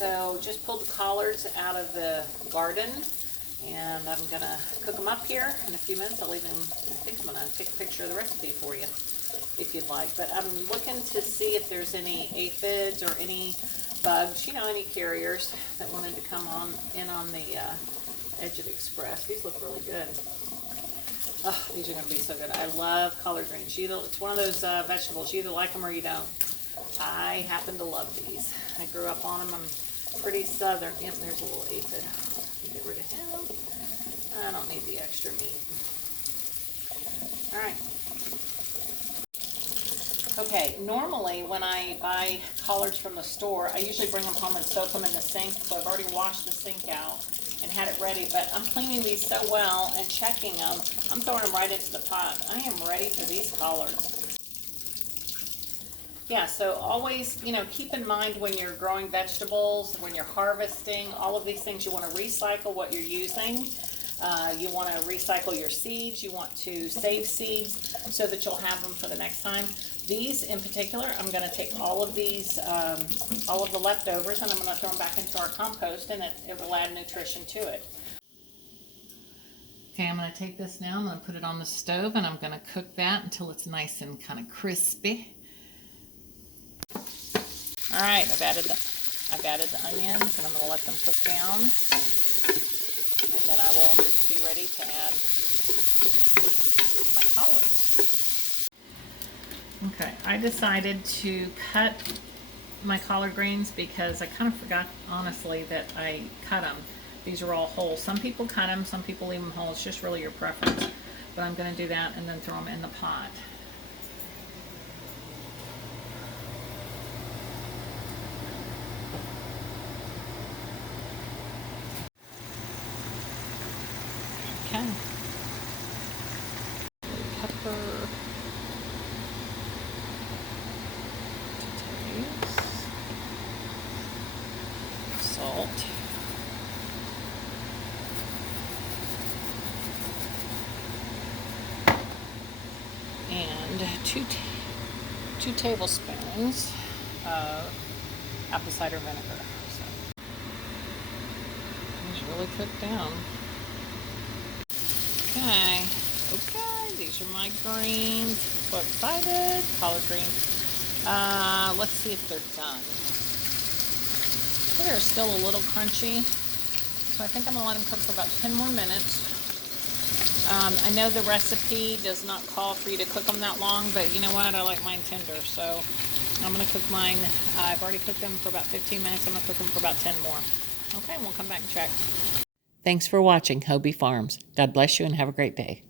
So just pulled the collards out of the garden, and I'm gonna cook them up here in a few minutes. I'll even, I think I'm gonna take a picture of the recipe for you if you'd like. But I'm looking to see if there's any aphids or any bugs, you know, any carriers that wanted to come on the edge of the express. These look really good. Oh, these are gonna be so good. I love collard greens. It's one of those vegetables. You either like them or you don't. I happen to love these. I grew up on them. I'm pretty southern. Yep, there's a little aphid. Get rid of him. I don't need the extra meat. All right. Okay, normally when I buy collards from the store, I usually bring them home and soak them in the sink. So I've already washed the sink out and had it ready, but I'm cleaning these so well and checking them. I'm throwing them right into the pot. I am ready for these collards. Yeah, so always, you know, keep in mind when you're growing vegetables, when you're harvesting, all of these things, you want to recycle what you're using. You want to recycle your seeds. You want to save seeds so that you'll have them for the next time. These in particular, I'm going to take all of these, all of the leftovers, and I'm going to throw them back into our compost, and it will add nutrition to it. Okay, I'm going to take this now, I'm going to put it on the stove, and I'm going to cook that until it's nice and kind of crispy. All right, I've added the onions, and I'm going to let them cook down, and then I will be ready to add my collards. Okay, I decided to cut my collard greens because I kind of forgot, honestly, that I cut them. These are all whole. Some people cut them, some people leave them whole. It's just really your preference. But I'm going to do that and then throw them in the pot. Okay. Pepper. Salt. And two tablespoons of apple cider vinegar. So these really cooked down. Okay, these are my greens. I'm so excited. Collard greens. Let's see if they're done. They're still a little crunchy, so I think I'm gonna let them cook for about 10 more minutes. I know the recipe does not call for you to cook them that long, but you know what? I like mine tender, so I'm gonna cook mine. I've already cooked them for about 15 minutes. I'm gonna cook them for about 10 more. Okay, we'll come back and check. Thanks for watching Hobie Farms. God bless you and have a great day.